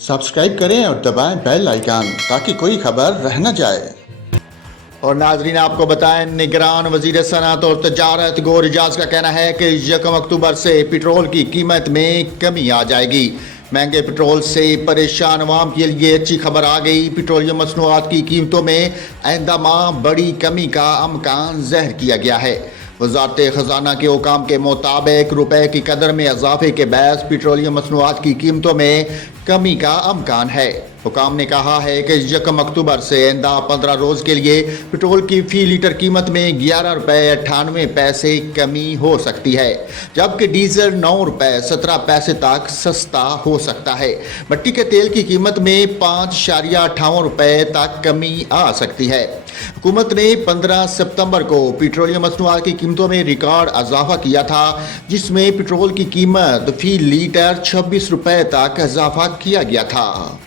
Subscribe करें और दबाएं बेल आइकन ताकि कोई खबर रह न जाए। और नाजरीन आपको बताएं, निगरान वजीर सनअत और तजारत गौहर एजाज का कहना है कि 1 अक्टूबर से पेट्रोल की कीमत में कमी आ जाएगी। महंगे पेट्रोल से परेशान अवाम के लिए अच्छी खबर आ गई। पेट्रोलियम मसनूआत की कीमतों में आइंदा माह बड़ी कमी का अमकान ज़ाहिर किया गया है। वजारत ख़जाना के हुकाम के मुताबिक रुपए की कदर में इजाफे के बायस पेट्रोलियम मसनूआत की कीमतों में कमी का अमकान है। हुकाम ने कहा है कि 1 अक्टूबर से आइंदा 15 रोज़ के लिए पेट्रोल की फ़ी लीटर कीमत में 11 रुपये 98 पैसे कमी हो सकती है, जबकि डीजल 9 रुपये 17 पैसे तक सस्ता हो सकता है। भट्टी के तेल की कीमत में 5.58 रुपये तक कमी आ सकती है। हुकूमत ने 15 सितंबर को पेट्रोलियम मसनूआत की कीमतों में रिकॉर्ड इजाफा किया था, जिसमें पेट्रोल की कीमत फ़ी लीटर 26 रुपये तक इजाफा किया गया था।